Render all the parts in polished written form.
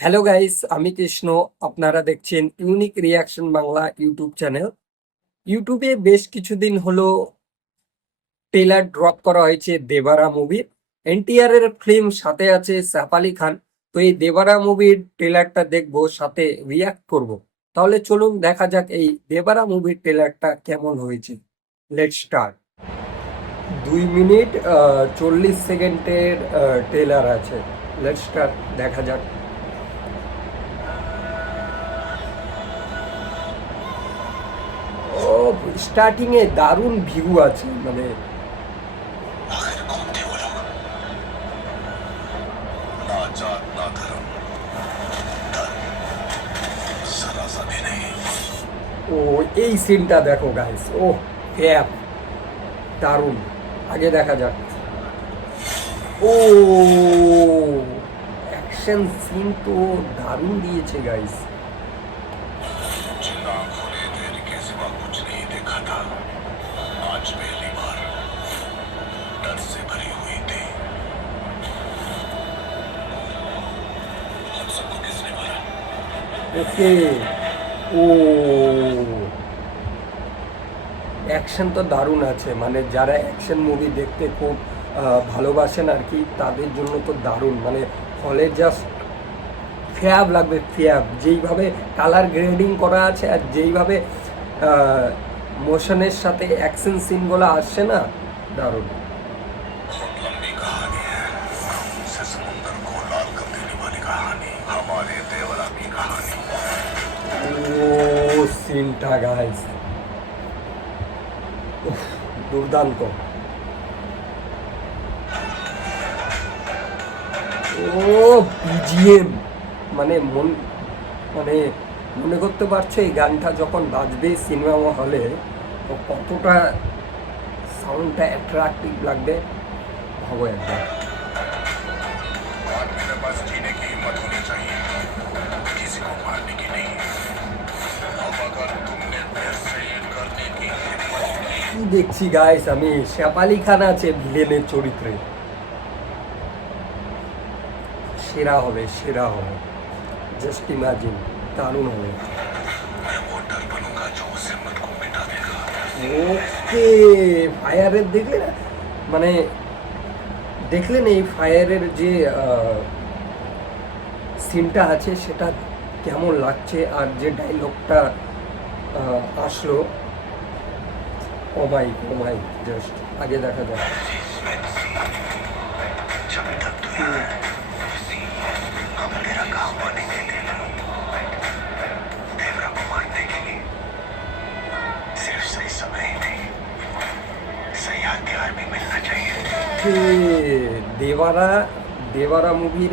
Hello guys, আমি কৃষ্ণ। আপনারা দেখছেন unique reaction Bangla YouTube channel. ইউটিউবে বেশ কিছুদিন হলো ট্রেলার ড্রপ করা হয়েছে দেবারা মুভির। এনটিআর এর ফিল্ম, সাথে আছে সাইফ আলী খান। তো এই দেবারা মুভির ট্রেলারটা দেখবো, সাথে রিয়াক্ট করব। তাহলে চলুন দেখা যাক এই দেবারা মুভির ট্রেলারটা কেমন হয়েছে। Let's start. 2 মিনিট 40 সেকেন্ডের ট্রেলার আছে। লেটস স্টার্ট, দেখা যাক। ও, স্টার্টিং এ দারুণ ভিউ আছে, মানে आखिर कौन थे वो लोग? ना जात ना धर्म, डर जरा सा भी नहीं। ও, এই সিনটা দেখো গাইস। ও ফ্যাব, দারুণ। আগে দেখা যাক। ও, অ্যাকশন সিন তো দারুণ দিয়েছে গাইস। जिन आंखों ने तेरे के सिवा कुछ नहीं देखा था, आज पहली बार डर से भरी हुई थी। हम सबको किसने मारा? ওকে। ও, অ্যাকশন তো দারুণ আছে, মানে যারা অ্যাকশন মুভি দেখতে খুব ভালোবাসেন আর কি, তাদের জন্য তো দারুণ। মানে হলে জাস্ট ফ্যাব লাগবে, ফ্যাব। যেইভাবে কালার গ্রেডিং করা আছে আর যেইভাবে মোশনের সাথে অ্যাকশন সিনগুলো আসছে না, দারুণ। बहुत लंबी कहानी है, से समुंदर को लाल कर देने वाली कहानी, हमारे देवरा की कहानी। ও, সিনটা গাইস দুর্দান্ত। ও, বিজিএম, মানে মানে মনে করতে পারছো এই গানটা যখন বাজবে সিনেমা হলে, তো কতটা সাউন্ডটা অ্যাট্রাক্টিভ লাগবে, ভাবো একবার। आदमी के पास जीने की हिम्मत होनी चाहिए, किसी को मारने की नहीं। अब अगर तुमने देश से ये करने की हिम्मत की, কি দেখছি গাইস আমি, সাইফ আলী খান আছে ভিলেনের চরিত্রে। সেরা হবে, সেরা হবে। জাস্ট ইমাজিন, দারুণ হবে। मैं वो डर बनूंगा जो उस हिम्मत को मिटा देगा। ওকে, ফায়ারের দেখলে না, মানে দেখলেন এই ফায়ারের যে সিনটা আছে সেটা কেমন লাগছে, আর যে ডায়লগটা আসলো, ও মাই, জাস্ট আগে দেখা যাক। जब तक तू यहाँ है, हम तेरा काम होने नहीं देना। देवरा को मारने के लिए सिर्फ सही समय ही नहीं, सही हथियार भी मिलना चाहिए। যে দেবারা দেবারা মুভির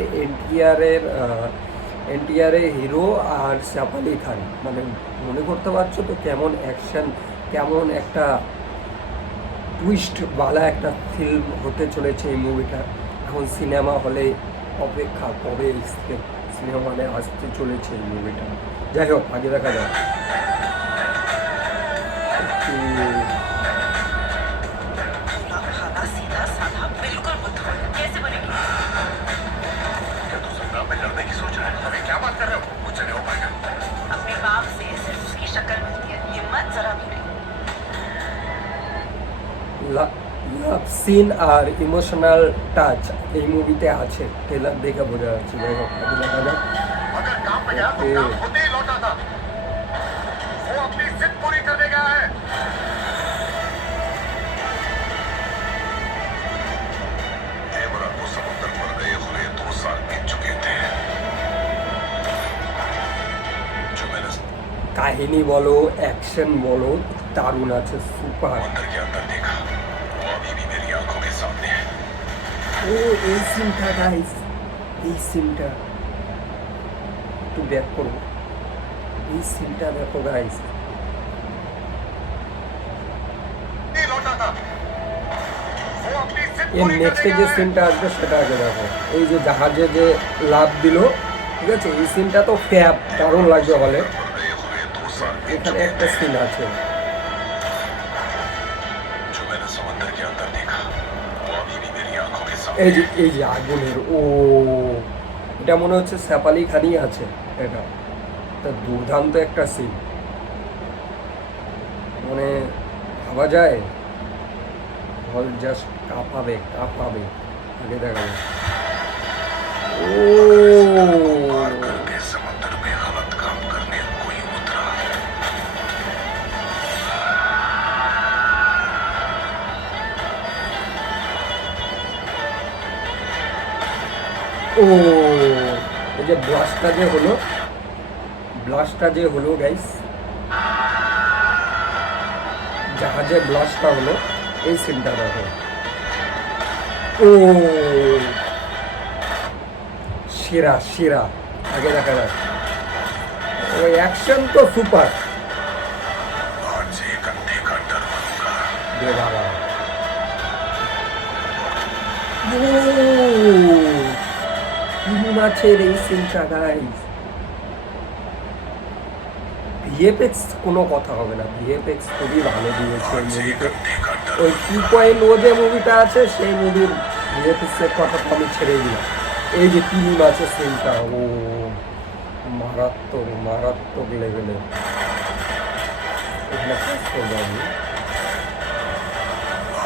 এনটিআরের হিরো আর সাইফ আলী খান, মানে মনে করতে পারছো তো কেমন অ্যাকশন, কেমন একটা টুইস্ট বালা একটা ফিল্ম হতে চলেছে এই মুভিটা। এখন সিনেমা হলে অপেক্ষা, কবে সিনেমা হলে আসতে চলেছে এই মুভিটা। যাই হোক, আগে দেখা যাক। खाना सीधा साधा बिल्कुल बुद्धू कैसे बनेगी? क्या तू संग्राम में लड़ने की सोच रहा है? अभी क्या बात कर रहे हो? मुझसे नहीं हो पाएगा। अपने बाप से सिर्फ उसकी शक्ल मिलती है, हिम्मत जरा भी नहीं। লাভ সিন আর ইমোশনাল টাচ এই মুভিতে আছে, ট্রেলার দেখে বোঝা যাচ্ছে। যাই হোক, আগে দেখা যাক। अगर काम पे गया तो ओके। काम होते ही लौटा था। वो अपनी जिद पूरी करने गया है। देवरा को समुद्र पर गए हुए 2 साल बीत चुके थे। जो मैंने কাহিনী বলো, অ্যাকশন বলো, দারুণ আছে, সুপার। समंदर के अंदर देखा, वो अभी भी मेरी आंखों के सामने है। ও, এই সিনটা গাইস, এই সিনটা একটু ব্যাক করবো। এই সিনটা দেখো গাইস। नहीं लौटा था। वो अपनी जिद এর पूरी নেক্সটে करने যে गया है। সিনটা আসবে সেটা আগে দেখো। এই যে জাহাজে যে লাভ দিল, ঠিক আছে, এই সিনটা তো ফ্যাব, দারুণ লাগবে হলে। पर गए हुए 2 साल बीत এখানে चुके একটা थे। সিন আছে। जो मैंने समंदर के अंदर देखा, वो अभी भी मेरी आंखों के এই सामने যে है। এই যে আগুনের, ও এটা মনে হচ্ছে স্যাপালি খানি আছে। এটা তা দুর্দান্ত একটা সিন, মানে ভাবা যায় হল জাস্ট কাঁপাবে কাঁপাবে। আগে দেখা যায় पार करके समुद्र में गलत काम करने कोई उतरा। ও এই যে ব্লাস্টটা যে হলো গাইস, জাহাজে ব্লাস্টটা হলো, এই সিনটা দেখো। ও সেরা সেরা, আগে দেখা যাক। ওই অ্যাকশন তো সুপার। आज एक अंधे का डर बनूंगा। দে বাবা, ও তিমি মাছের এই সিনটা গাইস, ভিএফএক্স কোনো কথা হবে না, ভিএফএক্স খুবই ভালো দিয়েছে এই आज एक মুভিতে। अंधे का डर ওই 2.0 যে মুভিটা আছে সেই মুভির ভিএফএক্স এর কথা তো আমি ছেড়ে দিলাম। এই যে তিমি মাছের সিনটা, ও মারাত্মক মারাত্মক লেভেলের। এখানে কাজ করবো আমি।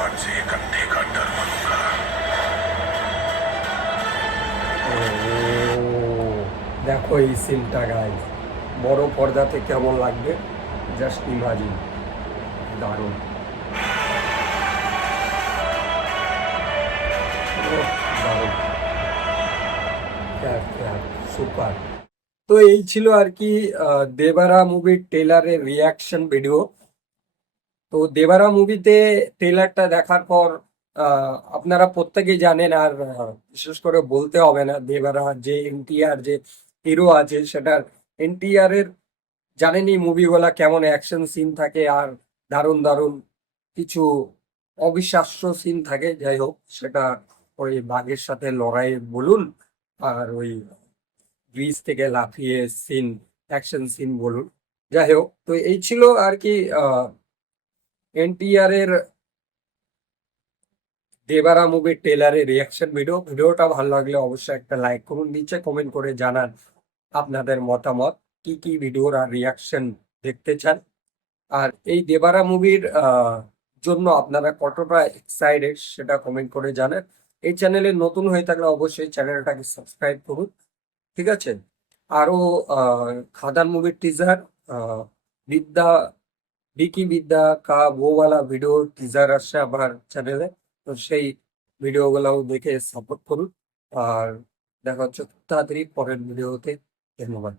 आज एक अंधे का डर बनूंगा। ও দেখো এই সিনটা গাইস, বড় পর্দাতে কেমন লাগবে জাস্ট ইমাজিন। দারুণ, দারুণ, সুপার। তো এই ছিল আর কি দেবারা মুভির ট্রেলারের রিয়াকশন ভিডিও। তো দেবারা মুভিতে ট্রেলারটা দেখার পর আপনারা প্রত্যেকেই জানেন, আর বিশেষ করে বলতে হবে না, দেবারা যে এনটিআর যে হিরো আছে সেটার, এনটিআর এর জানেনই মুভিগুলা কেমন অ্যাকশন সিন থাকে, আর দারুণ দারুণ কিছু অবিশ্বাস্য সিন থাকে। যাই হোক, সেটা ওই বাঘের সাথে লড়াই বলুন, আর ওই ব্রিজ থেকে লাফিয়ে সিন, অ্যাকশন সিন বলুন, যাই হোক। তো এই ছিল আর কি এনটিআর এর দেবারা মুভির ট্রেলারের রিয়াকশন ভিডিও। ভিডিওটা ভালো লাগলে অবশ্যই একটা লাইক করুন, নিচে কমেন্ট করে জানান আপনাদের মতামত, কি কি ভিডিওর আর রিয়াকশন দেখতে চান। আর এই দেবারা মুভির জন্য আপনারা কতটা এক্সাইটেড সেটা কমেন্ট করে জানান। এই চ্যানেলে নতুন হয়ে থাকলে অবশ্যই চ্যানেলটাকে সাবস্ক্রাইব করুন, ঠিক আছে। আরো খাদান মুভির টিজার, বিদ্যা বিকি বিদ্যা কা বউওয়ালা ভিডিও টিজার আসছে আমার চ্যানেলে, তো সেই ভিডিওগুলোও দেখে সাপোর্ট করুন। আর দেখা হচ্ছে খুব তাড়াতাড়ি পরের ভিডিওতে। ধন্যবাদ।